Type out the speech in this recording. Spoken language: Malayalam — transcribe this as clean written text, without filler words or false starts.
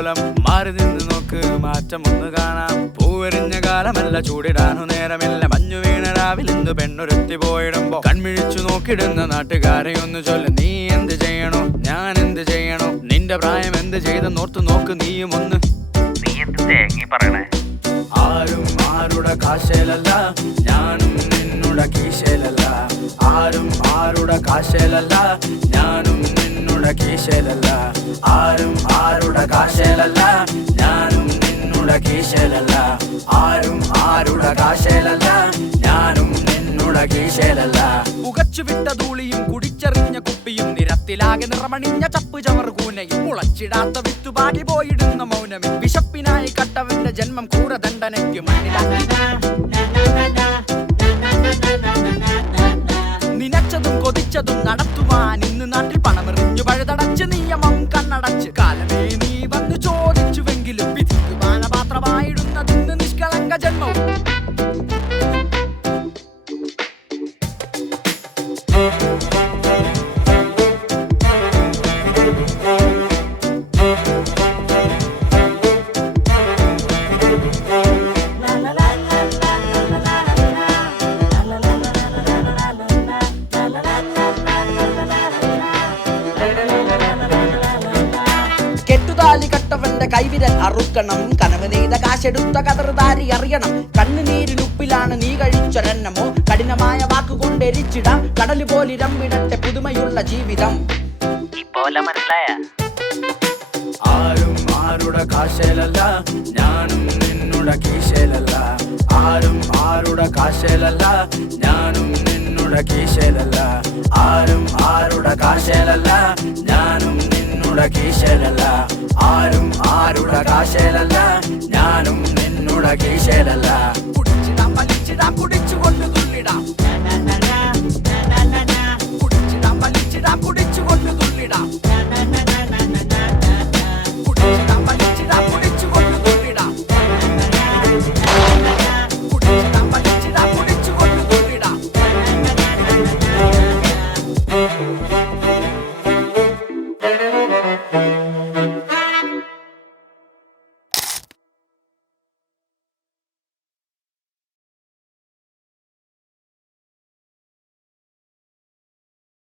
കോലം മാറി നിന്ന് നോക്ക് മാറ്റമൊന്ന് കാണാം. പൂവെറിഞ്ഞ കാലമല്ല ചൂടിടാനു നേരമില്ല. മഞ്ഞു വീണ രാവിലിന്ന് പെണ്ണൊരുത്തി പോയിടുമ്പോ കൺമിഴിച്ചു നോക്കിടുന്ന നാട്ടുകാരെ ഒന്ന് ചൊല്ല്. നീ എന്ത് ചെയ്യണോ ഞാൻ എന്ത് ചെയ്യണോ? നിന്റെ പ്രായം എന്ത് ചെയ്തെന്നോർത്ത് നോക്ക് നീയും ഒന്ന്. നീ എന്ത് തേങ്ങി പറയണേ? ആരും ആരുടെ കാശേലല്ല, ഞാനും നിന്നുടെ കീശയിലല്ല. ആരും ആരുടെ കാശേലല്ല, ഞാനും നിന്നുടെ കീശയിലല്ല. ആരും ആരുടെ കാശേലല്ല, ഞാനും നിന്നുടെ കീശയിലല്ല. ആരും ആരുടെ കാശേലല്ല, ഞാനും നിന്നുടെ കീശയിലല്ല. പുകച്ചുവിട്ട ധൂളിയും കുടിച്ചെറിഞ്ഞ കുപ്പിയും നിരത്തിലാകെ നിറമണിഞ്ഞ ചപ്പ് ചവറുകൂനയും മുളച്ചിടാത്ത വിത്തുപാടി പോയിടുന്ന മൗനമേ. വിശപ്പിനായി കട്ടവന്റെ ജന്മം ക്രൂരദണ്ഡനയ്ക്ക് മണ്ണിലാക്കി. നിനച്ചതും കൊതിച്ചതും നടത്തുവാൻ ഇന്ന് നാട്ടിൽ പണമെറിഞ്ഞു പഴുതടച്ച് നിയമം കണ്ണടച്ച്. കാലമേ നീ വന്നു ചോദിച്ചുവെങ്കിലും വിധിക്ക് പാനപാത്രമായിടുന്നതിന്ന് നിഷ്കളങ്ക ജന്മവും. കെട്ടുതാലി കട്ടവന്റെ കൈവിരൽ അറുക്കണം. കനവ് നെയ്ത കാശെടുത്ത കതറുതാരി അറിയണം. കണ്ണുനീരിനുപ്പിലാണ് നീ കഴിച്ചൊരന്നമോ? കഠിനമായ വാക്കുകൊണ്ട് എരിച്ചിടാം കടല് പോലിരമ്പിടട്ടെ പുതുമയുള്ള ജീവിതം. ആരും ആരുടെ കാശേലല്ല, ഞാനും നിന്നുടെ കീശയിലല്ല. ആരും ആരുടെ കാശേലല്ല, ഞാനും നിന്നുടെ കീശയിലല്ല. ആരും ആരുടെ കാശേലല്ല, ഞാനും നിന്നുടെ കീശയിലല്ല. ആരും ആരുടെ കാശേലല്ല, ഞാനും നിന്നുടെ കീശയിലല്ല. കുടിച്ചിടാം വലിച്ചിടാം കുടി